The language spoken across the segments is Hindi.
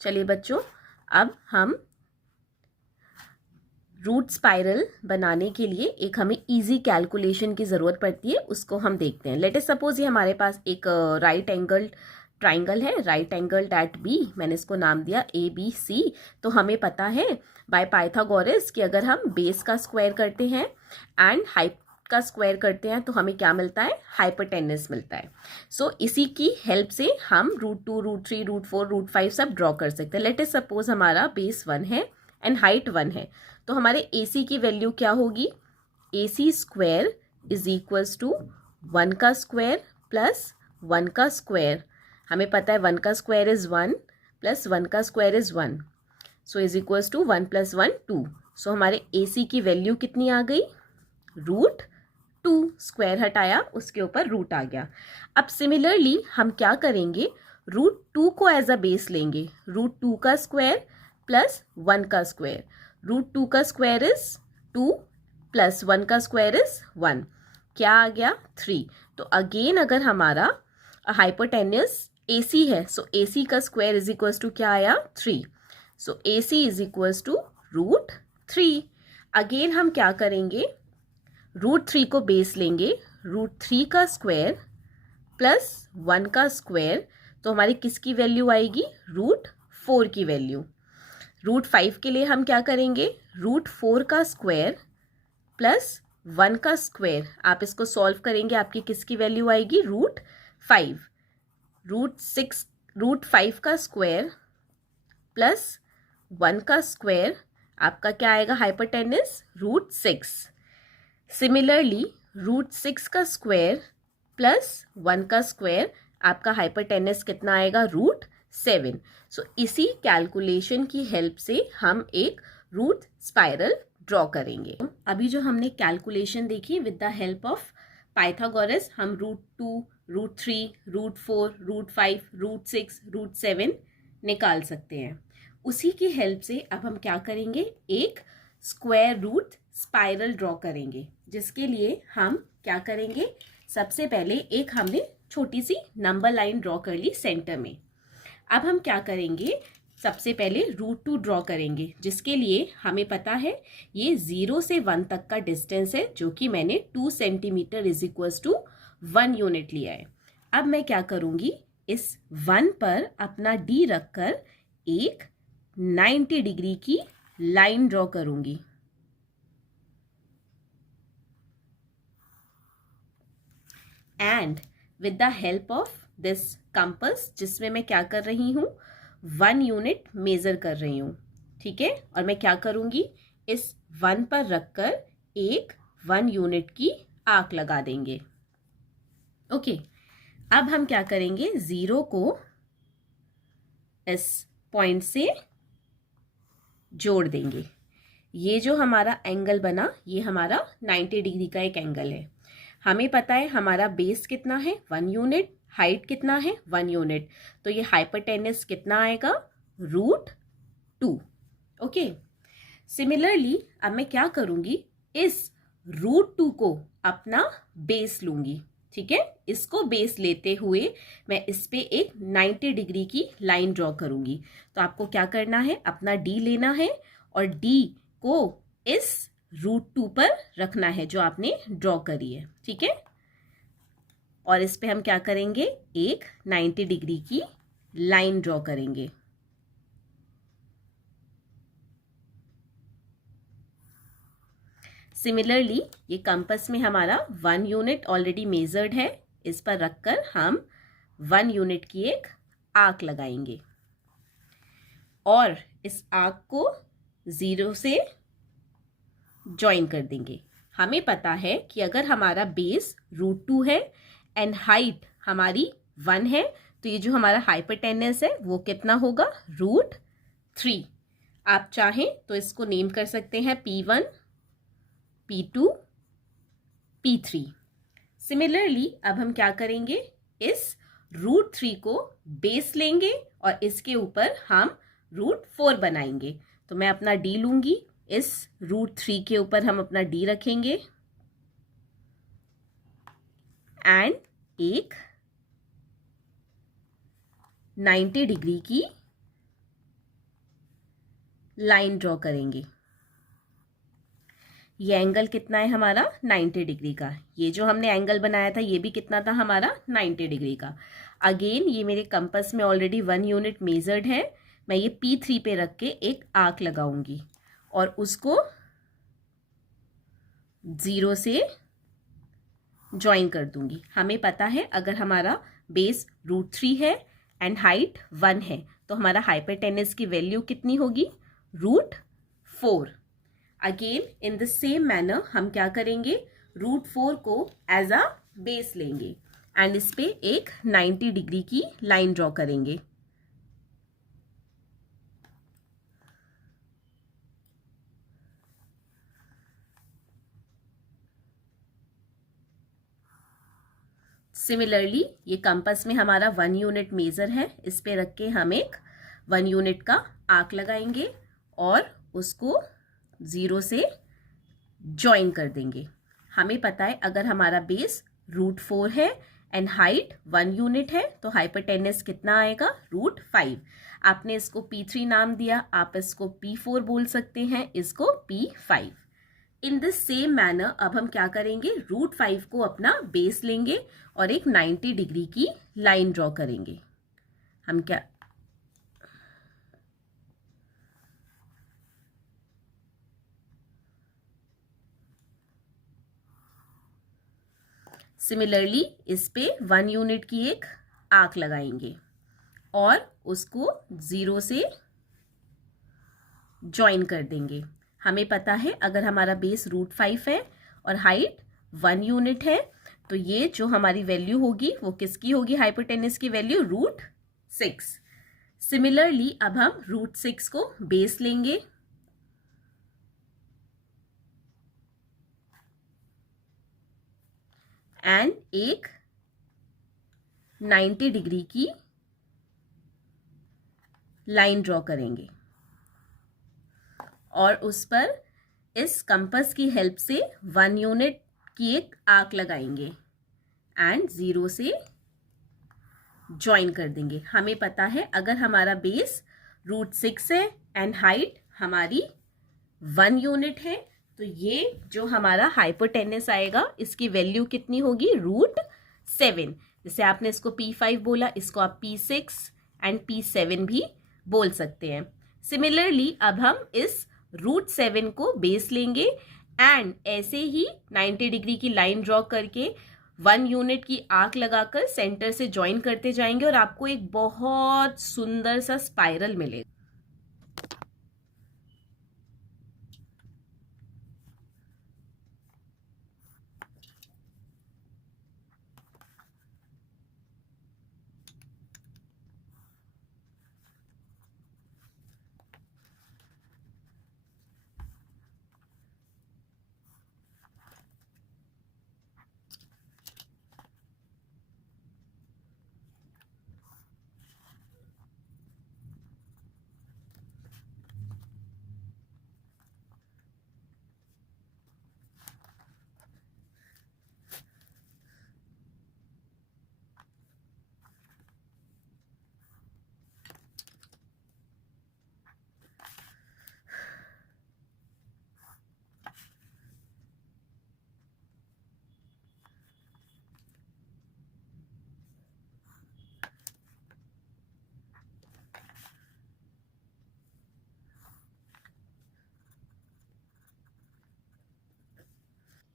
चलिए बच्चों, अब हम रूट स्पाइरल बनाने के लिए एक हमें इजी कैलकुलेशन की ज़रूरत पड़ती है, उसको हम देखते हैं। लेट अस सपोज ये हमारे पास एक राइट एंगल ट्राइंगल है, राइट एंगल एट बी, मैंने इसको नाम दिया ए बी सी। तो हमें पता है बाय पाइथागोरस कि अगर हम बेस का स्क्वायर करते हैं एंड हाइट का स्क्वायर करते हैं तो हमें क्या मिलता है, हाइपोटेनस मिलता है। सो इसी की हेल्प से हम √2, √3, √4, √5 सब ड्रॉ कर सकते हैं। लेट अस सपोज हमारा बेस 1 है एंड हाइट 1 है, तो हमारे AC की वैल्यू क्या होगी, AC square is equals to 1 का स्क्वायर प्लस 1 का स्क्वायर। हमें पता है 1 का स्क्वायर इज 1 प्लस 1 का square is 1, so is equals to 1 + 1 2। So हमारे AC की वैल्यू कितनी आ गई, √2। स्क्वायर हटाया, उसके ऊपर रूट आ गया। अब सिमिलरली हम क्या करेंगे, √2 को एज अ बेस लेंगे, √2 का स्क्वायर प्लस 1 का स्क्वायर। √2 का स्क्वायर इज 2 प्लस 1 का स्क्वायर इज 1, क्या आ गया 3। तो अगेन अगर हमारा हाइपोटेन्यूस AC है, सो AC का स्क्वायर इज इक्वल्स टू क्या आया 3, so AC is equals to √3। Again हम क्या करेंगे, √3 को बेस लेंगे, √3 का स्क्वायर प्लस 1 का स्क्वायर, तो हमारी किसकी वैल्यू आएगी, √4 की वैल्यू। √5 के लिए हम क्या करेंगे, √4 का स्क्वायर प्लस 1 का स्क्वायर, आप इसको सॉल्व करेंगे, आपकी किसकी वैल्यू आएगी, √5। √5 का स्क्वायर प्लस 1 का स्क्वायर, आपका क्या आएगा, हाइपोटेनस √6। सिमिलरली √6 का स्क्वायर प्लस 1 का स्क्वायर, आपका हाइपोटेनस कितना आएगा, √7। सो इसी कैलकुलेशन की हेल्प से हम एक रूट स्पाइरल ड्रॉ करेंगे। अभी जो हमने कैलकुलेशन देखी with the help of Pythagoras, हम √2, √3, √4, √5, √6, √7 निकाल सकते हैं। उसी की हेल्प से अब हम क्या करेंगे, एक स्क्वायर रूट स्पाइरल ड्रॉ करेंगे, जिसके लिए हम क्या करेंगे, सबसे पहले एक हमने छोटी सी नंबर लाइन ड्रॉ कर ली सेंटर में। अब हम क्या करेंगे, सबसे पहले √2 ड्रॉ करेंगे, जिसके लिए हमें पता है ये 0 से 1 तक का डिस्टेंस है, जो कि मैंने 2 centimetre is equals to 1 unit लिया है। अब मैं क्या करूंगी, इस 1 पर अपना D रखकर एक 90 डिग्री की लाइन ड्रॉ करूंगी। And with the help of this compass, जिसमें मैं क्या कर रही हूँ, 1 यूनिट मेजर कर रही हूँ, ठीक है। और मैं क्या करूँगी, इस 1 पर रखकर एक 1 यूनिट की आर्क लगा देंगे। ओके, अब हम क्या करेंगे, 0 को इस पॉइंट से जोड़ देंगे। ये जो हमारा एंगल बना, ये हमारा 90 डिग्री का एक एंगल है। हमें पता है हमारा बेस कितना है, 1 यूनिट, हाइट कितना है, 1 यूनिट, तो ये हाइपोटेनस कितना आएगा, √2। ओके, सिमिलरली अब मैं क्या करूंगी, इस √2 को अपना बेस लूंगी, ठीक है। इसको बेस लेते हुए मैं इस पे एक 90 डिग्री की लाइन ड्रॉ करूंगी। तो आपको क्या करना है, अपना D लेना है और D को इस √2 पर रखना है जो आपने ड्रॉ करी है, ठीक है। और इस पे हम क्या करेंगे, एक 90 डिग्री की लाइन ड्रॉ करेंगे। सिमिलरली ये कंपास में हमारा 1 यूनिट ऑलरेडी मेजर्ड है, इस पर रखकर हम 1 यूनिट की एक आर्क लगाएंगे और इस आर्क को 0 से ज्वाइन कर देंगे। हमें पता है कि अगर हमारा बेस √2 है एंड हाइट हमारी 1 है, तो ये जो हमारा हाइपोटेनस है वो कितना होगा, √3। आप चाहें तो इसको नेम कर सकते हैं P1, P2, P3। सिमिलरली अब हम क्या करेंगे, इस √3 को बेस लेंगे और इसके ऊपर हम √4 बनाएंगे। तो मैं अपना D लूंगी, इस √3 के ऊपर हम अपना D रखेंगे एंड एक 90 डिग्री की लाइन ड्रॉ करेंगे। ये एंगल कितना है हमारा 90 डिग्री का। ये जो हमने एंगल बनाया था ये भी कितना था हमारा 90 डिग्री का। अगेन ये मेरे कंपास में ऑलरेडी 1 यूनिट मेजर्ड है। मैं ये P3 पे रख के एक आर्क लगाऊंगी और उसको 0 से ज्वाइन कर दूंगी। हमें पता है अगर हमारा बेस √3 है एंड हाइट 1 है तो हमारा हाइपोटेनस की वैल्यू कितनी होगी, √4। Again in the same manner हम क्या करेंगे, √4 को एज अ बेस लेंगे एंड इस पे एक 90 डिग्री की लाइन ड्रॉ करेंगे। सिमिलरली ये कंपास में हमारा 1 यूनिट मेजर है, इस पे रख के हम एक 1 यूनिट का आर्क लगाएंगे और उसको 0 से ज्वाइन कर देंगे। हमें पता है अगर हमारा बेस √4 है एंड हाइट 1 यूनिट है तो हाइपोटेनस कितना आएगा, √5। आपने इसको P3 नाम दिया, आप इसको P4 बोल सकते हैं, इसको P5। In this same manner अब हम क्या करेंगे, √5 को अपना बेस लेंगे और एक 90 डिग्री की लाइन ड्रॉ करेंगे। हम क्या सिमिलरली इस पे 1 यूनिट की एक आर्क लगाएंगे और उसको 0 से ज्वाइन कर देंगे। हमें पता है अगर हमारा बेस √5 है और हाइट 1 यूनिट है तो ये जो हमारी वैल्यू होगी वो किसकी होगी, हाइपोटेनस की वैल्यू √6। सिमिलरली अब हम √6 को बेस लेंगे एंड एक 90 डिग्री की लाइन ड्रॉ करेंगे और उस पर इस कंपास की हेल्प से 1 यूनिट की एक आर्क लगाएंगे एंड 0 से ज्वाइन कर देंगे। हमें पता है अगर हमारा बेस √6 है एंड हाइट हमारी 1 यूनिट है तो ये जो हमारा हाइपोटेनस आएगा इसकी वैल्यू कितनी होगी, √7। जैसे आपने इसको P5 बोला, इसको आप P6 एंड P7 भी बोल सकते हैं। सिमिलरली अब हम इस √7 को बेस लेंगे एंड ऐसे ही 90 डिग्री की लाइन ड्रॉ करके 1 यूनिट की आर्क लगाकर सेंटर से ज्वाइन करते जाएंगे और आपको एक बहुत सुंदर सा स्पाइरल मिलेगा।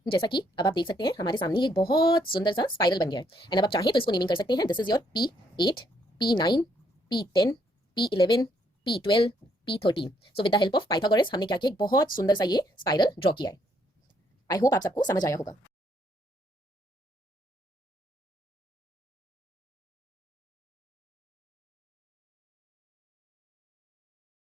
जैसा कि अब आप देख सकते हैं हमारे सामने एक बहुत सुंदर सा स्पाइरल बन गया है एंड अब आप चाहें तो इसको नेमिंग कर सकते हैं। This is your P8, P9, P10, P11, P12, P13। So with the help of Pythagoras हमने क्या किया, एक बहुत सुंदर सा ये स्पाइरल ड्रॉ किया है। आई होप आप सबको समझ आया होगा।